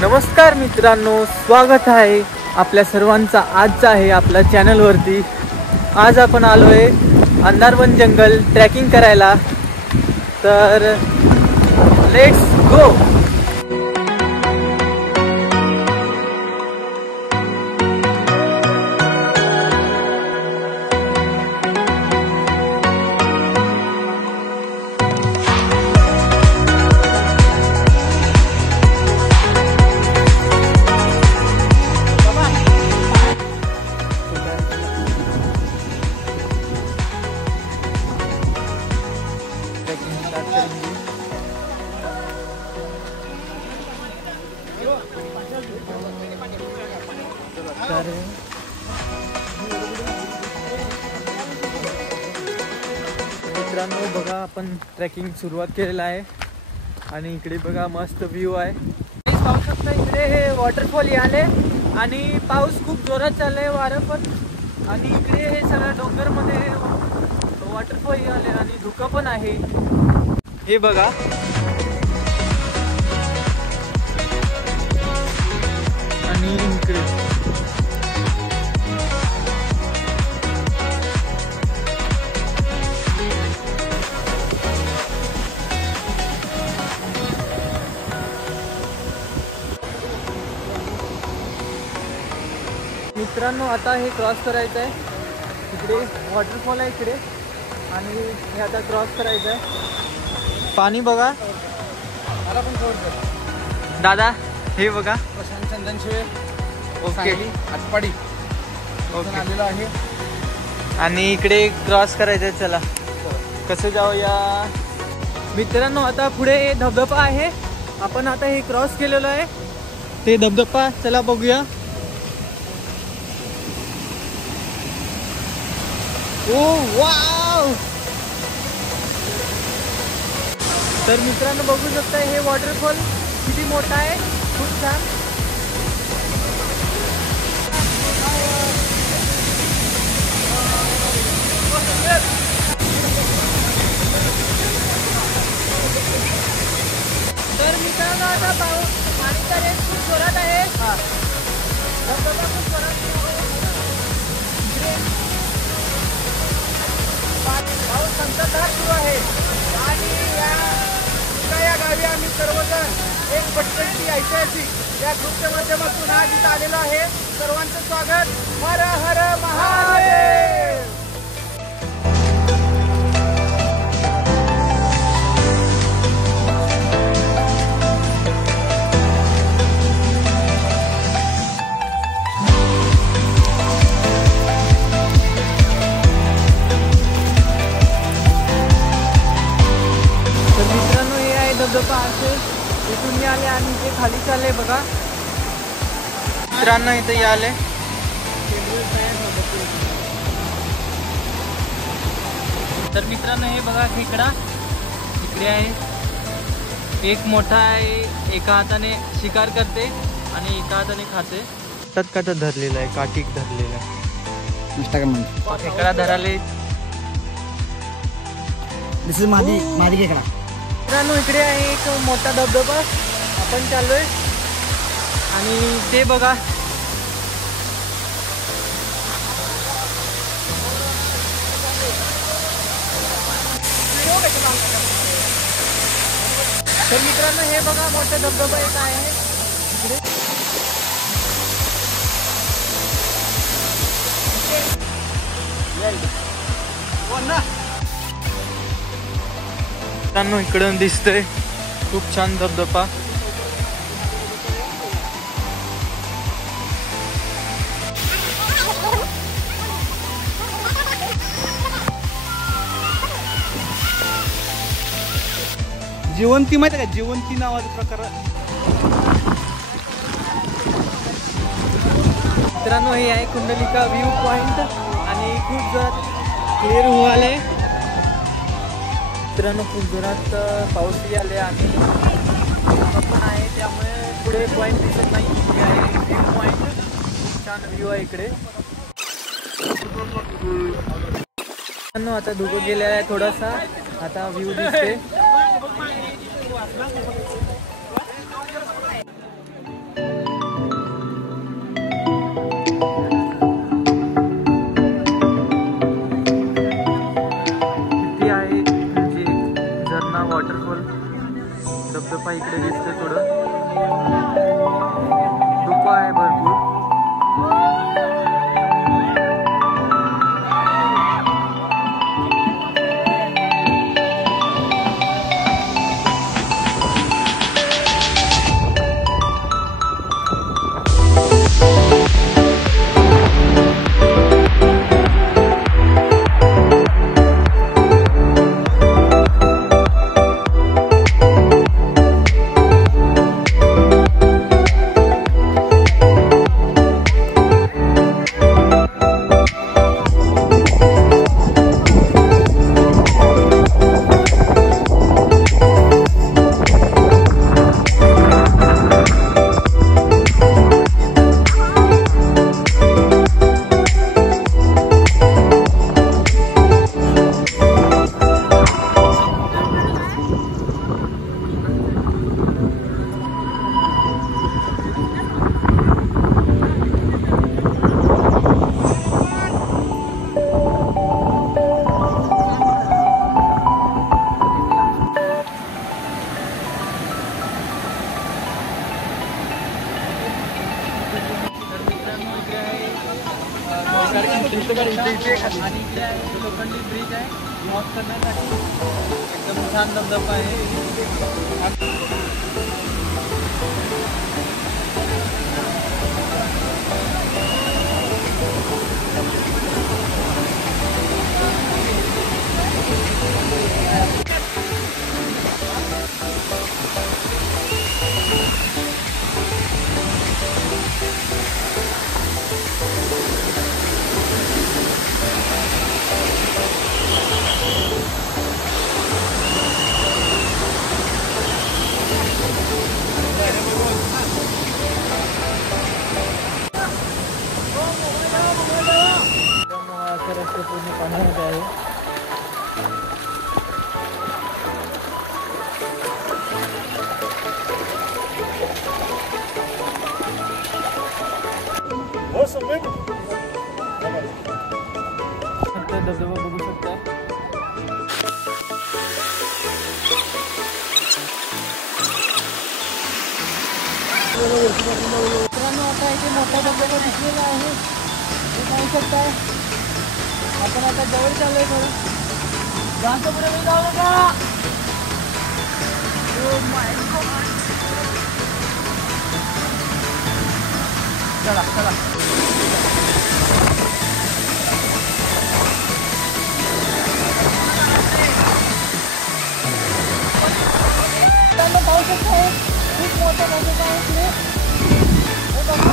नमस्कार मित्रांनो, स्वागत आहे आपल्या सर्वांचा आजचा आहे आपल्या चॅनलवरती। आज आपण आलोय अंधारवन जंगल ट्रॅकिंग करायला, तर लेट्स गो। मित्रांनो बघा, आपण ट्रेकिंग सुरुवात केलेला आहे आणि इकडे बघा मस्त व्ह्यू आहे। पाहू शकता इकडे हे वॉटरफॉल आले आणि पाऊस खूप जोरात चाललाय, वारं पण, आणि इकडे हे सगळं डोंगरमध्ये वॉटरफॉल आले आणि धुकं पण आहे। हे बघा आणि इकडे मित्रांनो आता हे क्रॉस करायचं आहे। इकडे वॉटरफॉल आहे इकडे, आणि हे आता क्रॉस करायचं आहे। पाणी बघा मला पण सोड दादा, हे बघा प्रशांत चंदनशिवे ओके आटपाडी ओके आलेलो आहे, आणि इकडे क्रॉस करायचं आहे। चला कसं जाऊया मित्रांनो। आता पुढे धबधबा आहे, आपण आता हे क्रॉस केलेलं आहे ते धबधबा, चला बघूया। ओ वाव, तर मित्रांनो बघू शकता हे वॉटरफॉल किती मोठा आहे, खूप छान। तर मित्रांनो आता पाणीचा रेट खूप जोरात आहे, धबधबा खूप जोरात पाऊस संततधार सुरू आहे, आणि या गावी आम्ही सर्वजण एक पट्टी ऐतिहासिक या ग्रुपच्या माध्यमातून आज इथं आलेलो आहे। सर्वांचं स्वागत, हर हर महादेव। धबधबा असेल इथून मी आले आणि ते खाली चालले बघा मित्रांनो, इथे आले। तर मित्रांनो हे बघा खेकडा इकडे आहे, एक मोठा आहे, एका हाताने शिकार करते आणि एका हाताने खाते। तत्काच धरलेला आहे, काटिक धरलेला आहे, खेकडा धराले। दिस इज मादी खेकडा। मित्रांनो इकडे आहे एक मोठा धबधबा, आपण चाललोय, आणि ते बघा तर मित्रांनो हे बघा मोठा धबधबा एक आहे इकडे। मित्रांनो इकडून दिसतंय खूप छान धबधबा। जिवंती माहिती आहे का, जिवंती नावाचा प्रकार। मित्रांनो हे आहे कुंडलिका व्ह्यू पॉइंट, आणि खूप जोरात क्लिअर होऊ आले मित्रांनो, खूप जोरात पाऊस आले आणि पण आहे, त्यामुळे पुढे पॉइंट दिसत नाही। हे आहे व्ह्यू पॉइंट, खूप छान व्ह्यू आहे इकडे। आता धुकं गेलेला आहे थोडासा, आता व्ह्यू दिसते। धबधबा इकडे दिसतोय, थोडं धुकं आहे भरपूर. आणि इथे लोखंडी ब्रिज आहे क्रॉस करण्यासाठी. एकदम छान धबधबा आहे. रस्ते पूर्ण पाण्यामध्ये आहे. धबधबा बघू शकता. मित्रांनो आता इथे मोठा धबधबा दिसलेला आहे, हे पाहू शकताय. आपण आता जवळ चाललोय. थोडं जास्त पुढे मी जाऊ नका. चला चला. पाहू शकताय खूप मोठा धबधबा आहे इकडे. हे बघा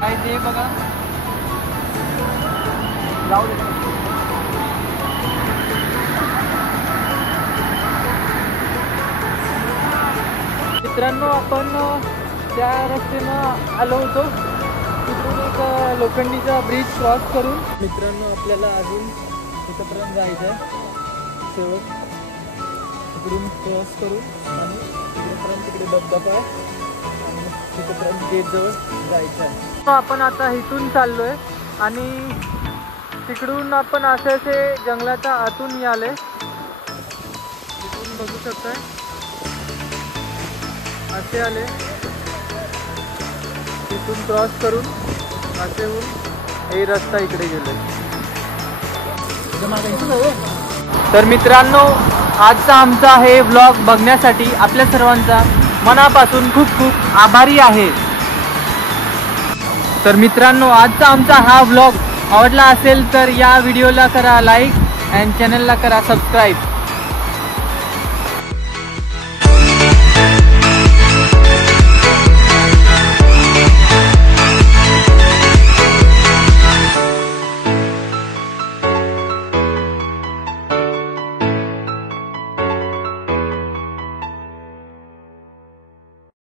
काय ते बघा. जाऊ दे. मित्रांनो आपण त्या रस्त्यानं आलो होतो. तिकडून एक लोखंडीचा ब्रिज क्रॉस करून मित्रांनो आपल्याला अजून तिथपर्यंत जायचं आहे. शेवट तिकडून क्रॉस करून आणि तिकडेपर्यंत तिकडे धबधबा आहे आणि तिथपर्यंत गेटजवळ जायचं आहे. आपण आता इथून चाललोय आणि तिकडून आपण असे जंगलाच्या आतून आले. तिकडून बघू शकताय असे आले. तिथून क्रॉस करून असे होऊन हे रस्ता इकडे गेले. तर मित्रांनो आजचा आमचा हे व्लॉग बघण्यासाठी आपल्या सर्वांचा मनापासून खूप खूप आभारी आहे. तर मित्रांनो आजचा आमचा हा व्लॉग आवडला असेल तर या व्हिडिओला करा लाईक अँड चॅनलला करा सबस्क्राईब.